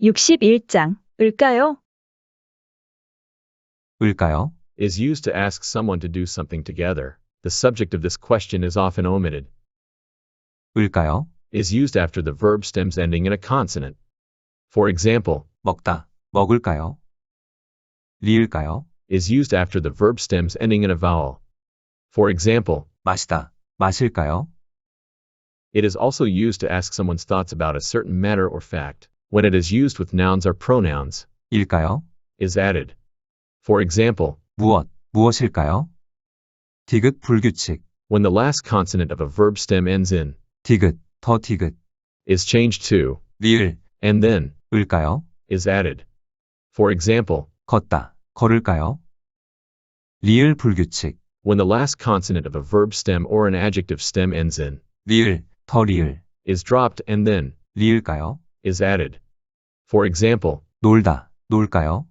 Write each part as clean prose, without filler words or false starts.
(61장) 을까요? 을까요? is used to ask someone to do something together. The subject of this question is often omitted. 을까요? Is used after the verb stems ending in a consonant. For example, 먹다, 먹을까요? 리을까요? is used after the verb stems ending in a vowel. For example, 마시다, 마실까요? it is also used to ask someone's thoughts about a certain matter or fact. When it is used with nouns or pronouns, 일까요? is added. For example, 무엇일까요? 디귿 불규칙, when the last consonant of a verb stem ends in, 디귿, 더 디귿, is changed to, 리을, and then, 을까요? is added. For example, 걷다, 걸을까요? 리을 불규칙, when the last consonant of a verb stem or an adjective stem ends in, 리을, 더 리을, is dropped and then, 리을까요? is added. For example, 놀다, 놀까요?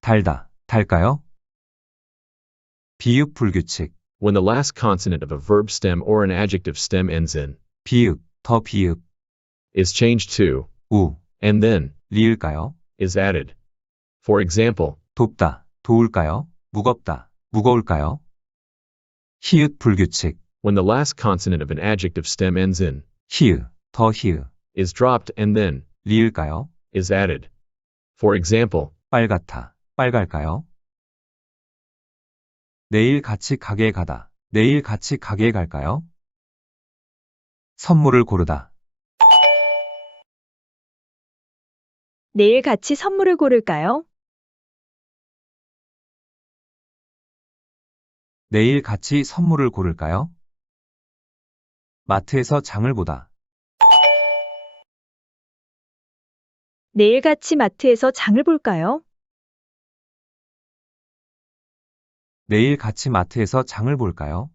달다, 달까요? 비읍 불규칙, when the last consonant of a verb stem or an adjective stem ends in, 비읍, 더 비읍, is changed to, 우, and then, 리을까요? is added. For example, 돕다, 도울까요? 무겁다, 무거울까요? 히읗 불규칙, when the last consonant of an adjective stem ends in, 히읗, 더 히읗, is dropped and then, 리을까요? is added. For example, 빨갛다, 빨갈까요? 내일 같이 가게에 가다, 내일 같이 가게에 갈까요? 선물을 고르다, 내일 같이 선물을 고를까요? 내일 같이 선물을 고를까요? 마트에서 장을 보다, 내일 같이 마트에서 장을 볼까요? 내일 같이 마트에서 장을 볼까요?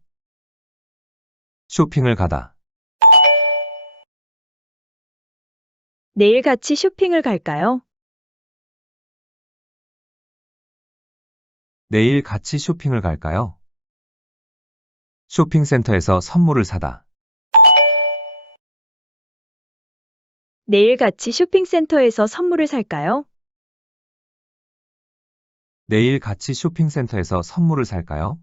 쇼핑을 가다, 내일 같이 쇼핑을 갈까요? 내일 같이 쇼핑을 갈까요? 쇼핑센터에서 선물을 사다, 내일 같이 쇼핑센터에서 선물을 살까요? 내일 같이 쇼핑센터에서 선물을 살까요?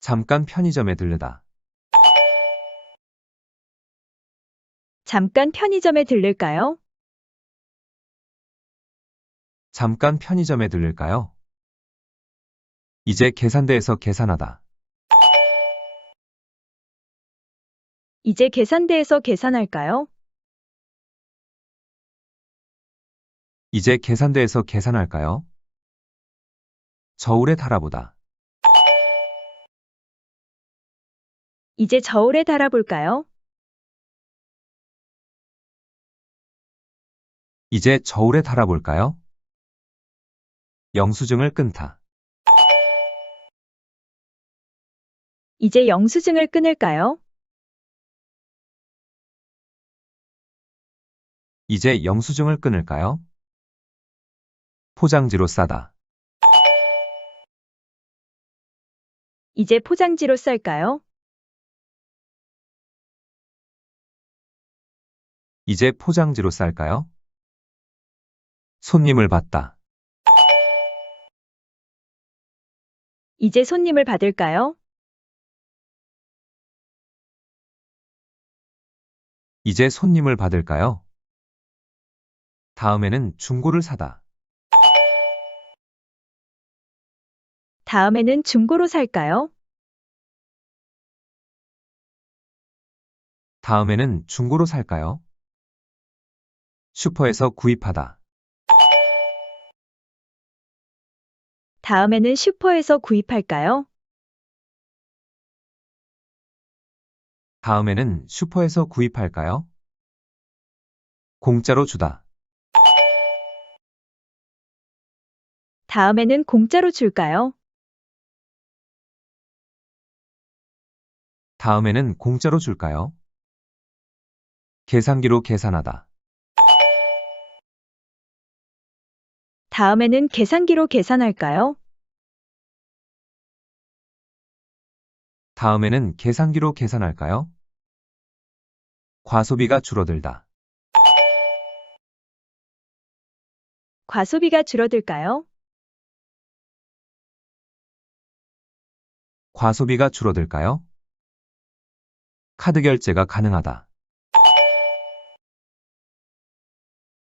잠깐 편의점에 들르다, 잠깐 편의점에 들를까요? 잠깐 편의점에 들를까요? 이제 계산대에서 계산하다, 이제 계산대에서 계산할까요? 이제 계산대에서 계산할까요? 저울에 달아보다, 이제 저울에 달아볼까요? 이제 저울에 달아볼까요? 영수증을 끊다, 이제 영수증을 끊을까요? 이제 영수증을 끊을까요? 포장지로 싸다, 이제 포장지로 쌀까요? 이제 포장지로 쌀까요? 손님을 받다, 이제 손님을 받을까요? 이제 손님을 받을까요? 다음에는 중고를 사다, 다음에는 중고로 살까요? 다음에는 중고로 살까요? 슈퍼에서 구입하다, 다음에는 슈퍼에서 구입할까요? 다음에는 슈퍼에서 구입할까요? 공짜로 주다, 다음에는 공짜로 줄까요? 다음에는 공짜로 줄까요? 계산기로 계산하다, 다음에는 계산기로 계산할까요? 다음에는 계산기로 계산할까요? 과소비가 줄어들다. 과소비가 줄어들까요? 과소비가 줄어들까요? 카드 결제가 가능하다.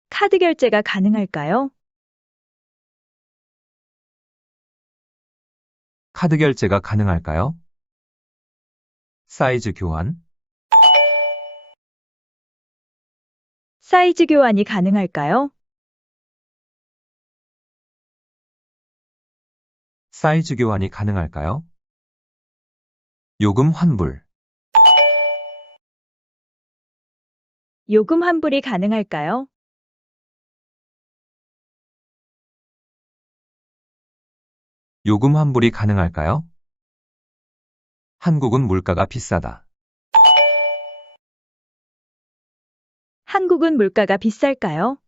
카드 결제가 가능할까요? 카드 결제가 가능할까요? 사이즈 교환, 사이즈 교환이 가능할까요? 사이즈 교환이 가능할까요? 요금 환불, 요금 환불이 가능할까요? 요금 환불이 가능할까요? 한국은 물가가 비싸다. 한국은 물가가 비쌀까요?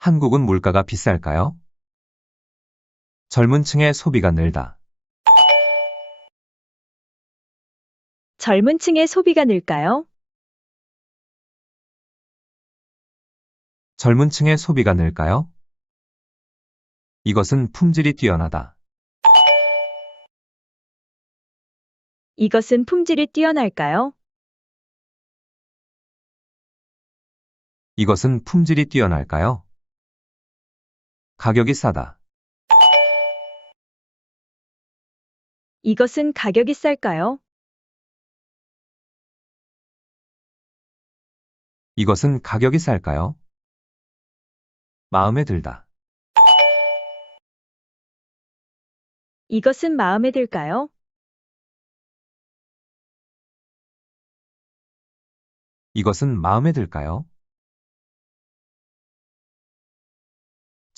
한국은 물가가 비쌀까요? 젊은 층의 소비가 늘다. 젊은 층의 소비가 늘까요? 젊은 층의 소비가 늘까요? 이것은 품질이 뛰어나다. 이것은 품질이 뛰어날까요? 이것은 품질이 뛰어날까요? 가격이 싸다. 이것은 가격이 쌀까요? 이것은 가격이 쌀까요? 마음에 들다. 이것은 마음에 들까요? 이것은 마음에 들까요?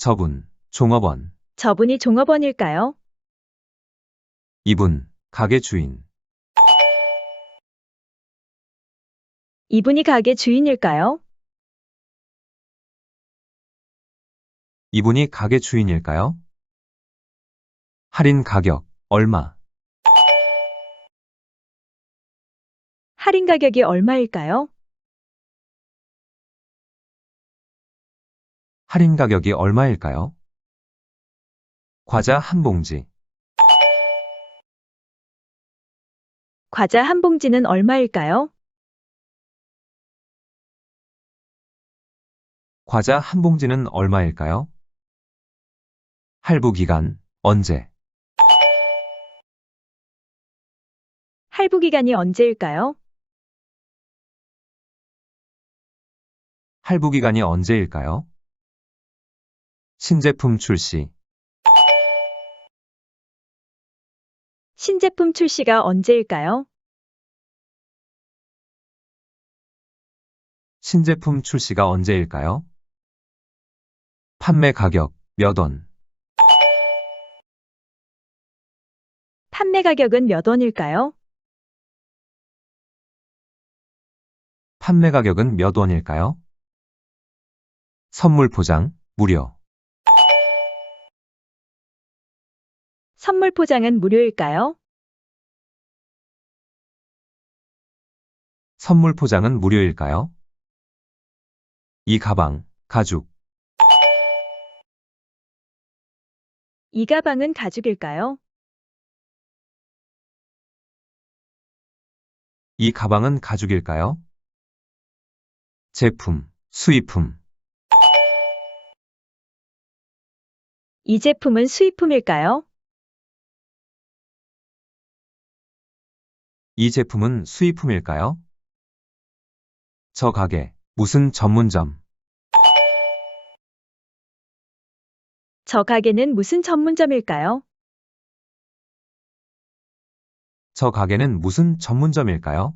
저분, 종업원, 저분이 종업원일까요? 이분, 가게 주인, 이분이 가게 주인일까요? 이분이 가게 주인일까요? 할인 가격, 얼마, 할인 가격이 얼마일까요? 할인 가격이 얼마일까요? 과자 한 봉지, 과자 한 봉지는 얼마일까요? 과자 한 봉지는 얼마일까요? 할부 기간, 언제, 할부 기간이 언제일까요? 할부 기간이 언제일까요? 신제품 출시, 신제품 출시가 언제일까요? 신제품 출시가 언제일까요? 판매 가격, 몇 원, 판매 가격은 몇 원일까요? 판매 가격은 몇 원일까요? 선물 포장, 무료, 선물 포장은 무료일까요? 선물 포장은 무료일까요? 이 가방, 가죽, 이 가방은 가죽일까요? 이 가방은 가죽일까요? 제품, 수입품, 이 제품은 수입품일까요? 이 제품은 수입품일까요? 저 가게, 무슨 전문점, 저 가게는 무슨 전문점일까요? 저 가게는 무슨 전문점일까요?